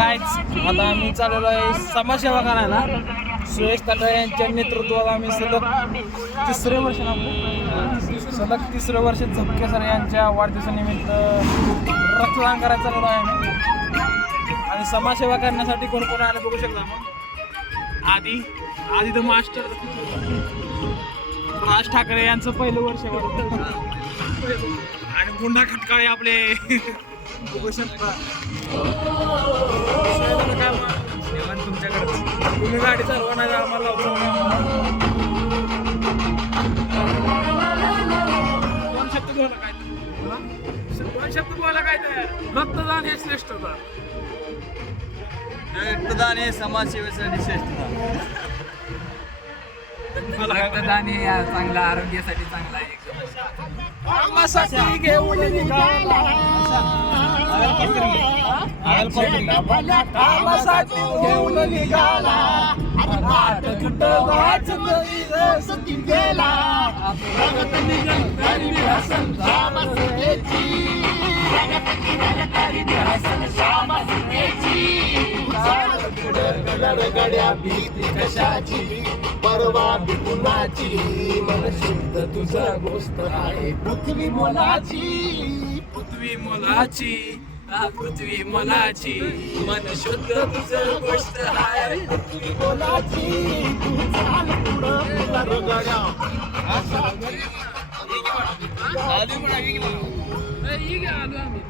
काहीच आता आम्ही चाललेलो आहे समाजसेवा करायला. सुरेश तांडे यांच्या नेतृत्वात आम्ही सलग तिसरं वर्ष झपके सर यांच्या वाढदिवसानिमित्त रक्तदान करायला चाललेलो आहे आम्ही. आणि समाजसेवा करण्यासाठी कोण कोण आलं बघू शकता आपण. आधी द मास्टर राज ठाकरे यांचं पहिलं वर्ष आणि गुंडा खटकाळे आपले बघू शकता. तुमच्याकडे तुम्ही गाडी चालवा नाही आम्हाला दोन शब्द बोला काय तर रक्तदान हे श्रेष्ठता. रक्तदान हे समाजसेवेसाठी श्रेष्ठदान. रक्तदान हे चांगलं आरोग्यासाठी चांगलं आहे. कामासाठी घेऊन निघाला कामासाठी घेऊन निघाला गेला गड्या भीती कशाची परवा कुणाची मन शुद्ध तुझा गोष्ट आहे पृथ्वी मोलाची पृथ्वी मोलाची पृथ्वी मोलाची मन शुद्ध तुझं गोष्ट आहे पृथ्वी मोलाची तू चाल पुढं गड्या आलो आम्ही.